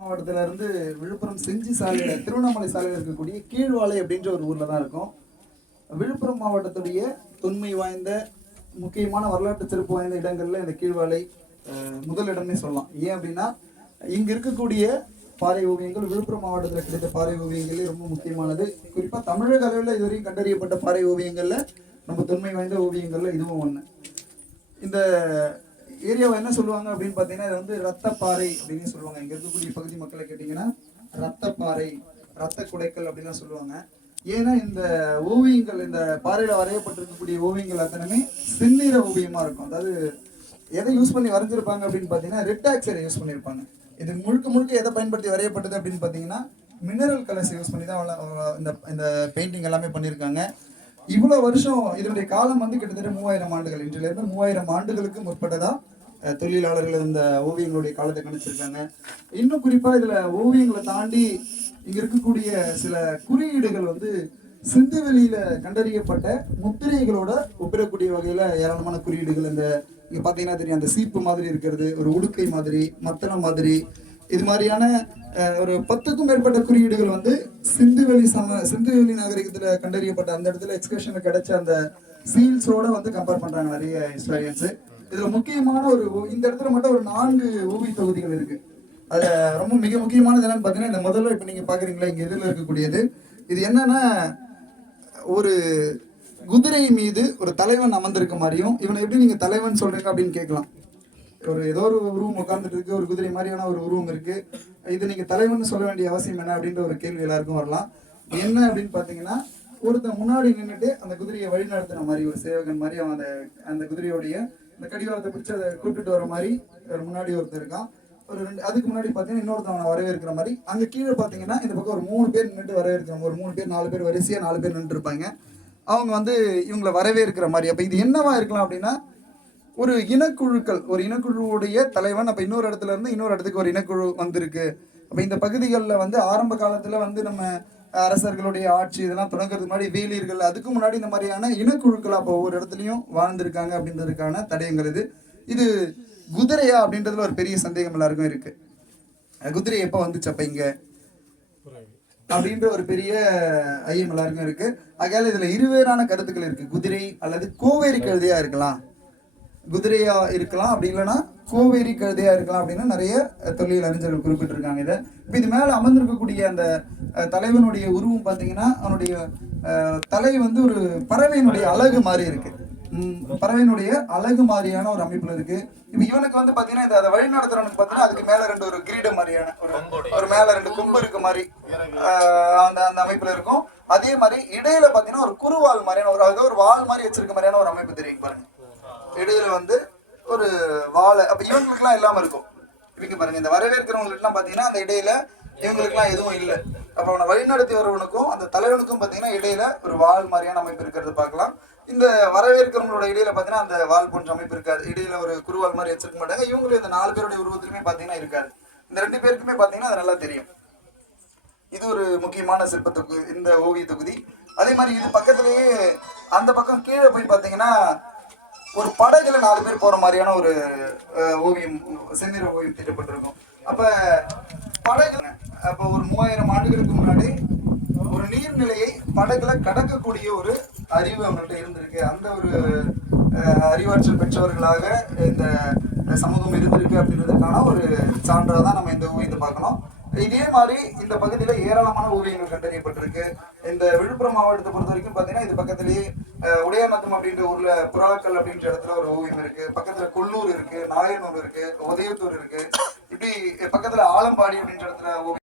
மாவட்டத்துல இருந்து விழுப்புரம் செஞ்சி சாலையில திருவண்ணாமலை சாலையில் இருக்கக்கூடிய கீழ்வாலை அப்படின்ற ஒரு ஊர்ல தான் இருக்கும். விழுப்புரம் மாவட்டத்துடைய தொன்மை வாய்ந்த முக்கியமான வரலாற்று சிறப்பு வாய்ந்த இடங்கள்ல இந்த கீழ்வாலை முதல் இடம்னே சொல்லலாம். ஏன் அப்படின்னா இங்க இருக்கக்கூடிய பாறை ஓவியங்கள் விழுப்புரம் மாவட்டத்தில் கிடைத்த பாறை ஓவியங்களே ரொம்ப முக்கியமானது. குறிப்பா தமிழக அளவில் இதுவரையும் கண்டறியப்பட்ட பாறை ஓவியங்கள்ல நம்ம தொன்மை வாய்ந்த ஓவியங்கள்ல இதுவும் ஒண்ணு. இந்த ஏரியாவை என்ன சொல்லுவாங்க அப்படின்னு பார்த்தீங்கன்னா இது வந்து ரத்தப்பாறை அப்படின்னு சொல்லுவாங்க. இங்கே இருக்கக்கூடிய பகுதி மக்களை கேட்டிங்கன்னா ரத்தப்பாறை ரத்த குடைக்கல் அப்படின்னு சொல்லுவாங்க. ஏன்னா இந்த ஓவியங்கள் இந்த பாறையில் வரையப்பட்டிருக்கக்கூடிய ஓவியங்கள் அத்தனையுமே செந்நிற ஓவியமாக இருக்கும். அதாவது எதை யூஸ் பண்ணி வரைஞ்சிருப்பாங்க அப்படின்னு பார்த்தீங்கன்னா ரெட் ஆக்சரை யூஸ் பண்ணியிருப்பாங்க இது முழுக்க முழுக்க எதை பயன்படுத்தி வரையப்பட்டது அப்படின்னு பார்த்தீங்கன்னா மினரல் கலர்ஸ் யூஸ் பண்ணி தான் இந்த இந்த பெயிண்டிங் எல்லாமே பண்ணியிருக்காங்க. இவ்வளவு வருஷம் இதனுடைய காலம் வந்து கிட்டத்தட்ட மூவாயிரம் ஆண்டுகள். இன்றிலிருந்து மூவாயிரம் ஆண்டுகளுக்கு முற்பட்டதா தொழிலாளர்கள் இந்த ஓவியங்களுடைய காலத்தை கணிச்சிருக்காங்க. இன்னும் குறிப்பா இதுல ஓவியங்களை தாண்டி இங்க இருக்கக்கூடிய சில குறியீடுகள் வந்து சிந்து வெளியில கண்டறியப்பட்ட முத்திரைகளோட ஒப்பிடக்கூடிய வகையில ஏராளமான குறியீடுகள். இந்த இங்க பாத்தீங்கன்னா தெரியும் அந்த சீப்பு மாதிரி இருக்கிறது ஒரு உடுக்கை மாதிரி மத்தளம் மாதிரி இது மாதிரியான ஒரு பத்துக்கும் மேற்பட்ட குறியீடுகள் வந்து சிந்துவெளி சம சிந்துவெளி நாகரிகத்தில் கண்டறியப்பட்ட அந்த இடத்துல எக்ஸ்கர்ஷனில் கிடைச்ச அந்த சீல்ஸோட வந்து கம்பேர் பண்ணுறாங்க நிறைய ஹிஸ்டாரியன்ஸு இதில் முக்கியமான ஒரு இந்த இடத்துல மட்டும் ஒரு நான்கு ஓவிய தொகுதிகள் இருக்கு. அதுல ரொம்ப மிக முக்கியமானது என்னன்னு பார்த்தீங்கன்னா இந்த முதல்ல இப்போ நீங்கள் பார்க்குறீங்களா இங்கே இதில் இருக்கக்கூடியது. இது என்னன்னா ஒரு குதிரை மீது ஒரு தலைவன் அமர்ந்திருக்க மாதிரியும் இவனை எப்படி நீங்கள் தலைவன் சொல்கிறீங்க அப்படின்னு கேட்கலாம். ஒரு ஏதோ ஒரு உருவம் உட்கார்ந்துட்டு இருக்கு ஒரு குதிரை மாதிரியான ஒரு உருவம் இருக்கு. இது நீங்க தலைவன் சொல்ல வேண்டிய அவசியம் என்ன அப்படின்ற ஒரு கேள்வி எல்லாருக்கும் வரலாம். என்ன அப்படின்னு பாத்தீங்கன்னா ஒருத்தன் முன்னாடி நின்றுட்டு அந்த குதிரையை வழி நடத்துற மாதிரி ஒரு சேவகன் மாதிரி அவன் அந்த அந்த குதிரையோடைய அந்த கடிவாளத்தை பிடிச்சி அதை கூப்பிட்டுட்டு வர மாதிரி ஒரு முன்னாடி ஒருத்தர் இருக்கான். ஒரு ரெண்டு அதுக்கு முன்னாடி பார்த்தீங்கன்னா இன்னொருத்தவனை வரவேற்கிற மாதிரி. அங்க கீழே பார்த்தீங்கன்னா இந்த பக்கம் ஒரு மூணு பேர் நின்றுட்டு வரவேற்கிறாங்க ஒரு மூணு பேர் நாலு பேர் வரிசையா நாலு பேர் நின்று இருப்பாங்க. அவங்க வந்து இவங்களை வரவேற்கிற மாதிரி. அப்ப இது என்னவா இருக்கலாம் அப்படின்னா ஒரு இனக்குழுக்கள் ஒரு இனக்குழுவுடைய தலைவன் அப்ப இன்னொரு இடத்துல இருந்து இன்னொரு இடத்துக்கு ஒரு இனக்குழு வந்திருக்கு. அப்ப இந்த பகுதிகளில் வந்து ஆரம்ப காலத்துல வந்து நம்ம அரசர்களுடைய ஆட்சி இதெல்லாம் தொடங்குறதுக்கு முன்னாடி வேலியர்கள் அதுக்கு முன்னாடி இந்த மாதிரியான இனக்குழுக்கள் அப்போ ஒவ்வொரு இடத்துலையும் வாழ்ந்திருக்காங்க அப்படின்றதுக்கான தடயங்கள் இது. இது குதிரையா அப்படின்றதுல ஒரு பெரிய சந்தேகம் எல்லாருக்கும் இருக்கு. குதிரை எப்போ வந்துச்சு அப்ப இங்க? அப்படின்ற ஒரு பெரிய ஐயம் எல்லாருக்கும் இருக்கு. ஆகையால இதுல இருவேறான கருத்துக்கள் இருக்கு. குதிரை அல்லது கோவேரி கழுதையா இருக்கலாம். குதிரையா இருக்கலாம் அப்படி இல்லைன்னா கோவேரி கழுதையா இருக்கலாம் அப்படின்னு நிறைய தொழில் அறிஞர்கள் குறிப்பிட்டிருக்காங்க இதை. இப்போ இது மேல அமர்ந்திருக்கக்கூடிய அந்த தலைவனுடைய உருவம் பார்த்தீங்கன்னா அவனுடைய தலை வந்து ஒரு பறவையினுடைய அழகு மாதிரி இருக்கு. பறவையினுடைய அழகு மாதிரியான ஒரு அமைப்புல இருக்கு. இப்போ இவனுக்கு வந்து பாத்தீங்கன்னா இந்த அதை வழி நடத்துறவனுக்கு பாத்தீங்கன்னா அதுக்கு மேல ரெண்டு ஒரு கிரீடம் மாதிரியான ஒரு ஒரு மேல ரெண்டு கொம்பு இருக்க மாதிரி ஆஹ், அந்த அந்த அமைப்புல இருக்கும். அதே மாதிரி இடையில பாத்தீங்கன்னா ஒரு குறுவால் மாதிரியான ஒரு அதாவது ஒரு வால் மாதிரி வச்சிருக்க மாதிரியான ஒரு அமைப்பு தெரியும் பாருங்க. இடையில வந்து ஒரு வாழை அப்ப இவங்களுக்குலாம் இல்லாம இருக்கும். இவங்க பாருங்க இந்த வரவேற்கிறவங்களுக்குலாம் பாத்தீங்கன்னா அந்த இடையில இவங்களுக்குலாம் எதுவும் இல்லை. அப்ப அவனை வழிநடத்தி வரவனுக்கும் அந்த தலைவனுக்கும் பாத்தீங்கன்னா இடையில ஒரு வால் மாதிரியான அமைப்பு இருக்கிறது பார்க்கலாம். இந்த வரவேற்கிறவங்களோட இடையில பாத்தீங்கன்னா அந்த வால் போன்ற அமைப்பு இருக்காது. இடையில ஒரு குருவால் மாதிரி வச்சிருக்க மாட்டாங்க. இவங்களும் இந்த நாலு பேருடைய உருவத்திலுமே பாத்தீங்கன்னா இருக்காது. இந்த ரெண்டு பேருக்குமே பாத்தீங்கன்னா அது நல்லா தெரியும். இது ஒரு முக்கியமான சிற்ப தொகு இந்த ஓவிய தொகுதி. அதே மாதிரி இது பக்கத்துலேயே அந்த பக்கம் கீழே போய் பாத்தீங்கன்னா ஒரு படகுல நாலு பேர் போற மாதிரியான ஒரு ஓவியம் செந்நிற ஓவியம் தீட்டப்பட்டிருக்கும் அப்ப படகு அப்ப ஒரு மூவாயிரம் ஆண்டுகளுக்கு முன்னாடி ஒரு நீர்நிலையை படகுல கடக்கக்கூடிய ஒரு அறிவு அவங்கள்ட்ட இருந்திருக்கு. அந்த ஒரு அறிவாற்றல் பெற்றவர்களாக இந்த சமூகம் இருந்திருக்கு அப்படின்றதுக்கான ஒரு சான்றாக தான் நம்ம இந்த ஓவியத்தை பார்க்கணும். இதே மாதிரி இந்த பகுதியில ஏராளமான ஓவியங்கள் கண்டறியப்பட்டிருக்கு. இந்த விழுப்புரம் மாவட்டத்தை பொறுத்த வரைக்கும் பாத்தீங்கன்னா இது பக்கத்திலேயே அஹ், உடையாநத்தம் அப்படின்ற ஊர்ல புறாக்கல் அப்படின்ற இடத்துல ஒரு ஓவியம் இருக்கு. பக்கத்துல கொல்லூர் இருக்கு நாயனூர் இருக்கு உதயத்தூர் இருக்கு. இப்படி பக்கத்துல ஆலம்பாடி அப்படின்ற இடத்துல ஓவியம்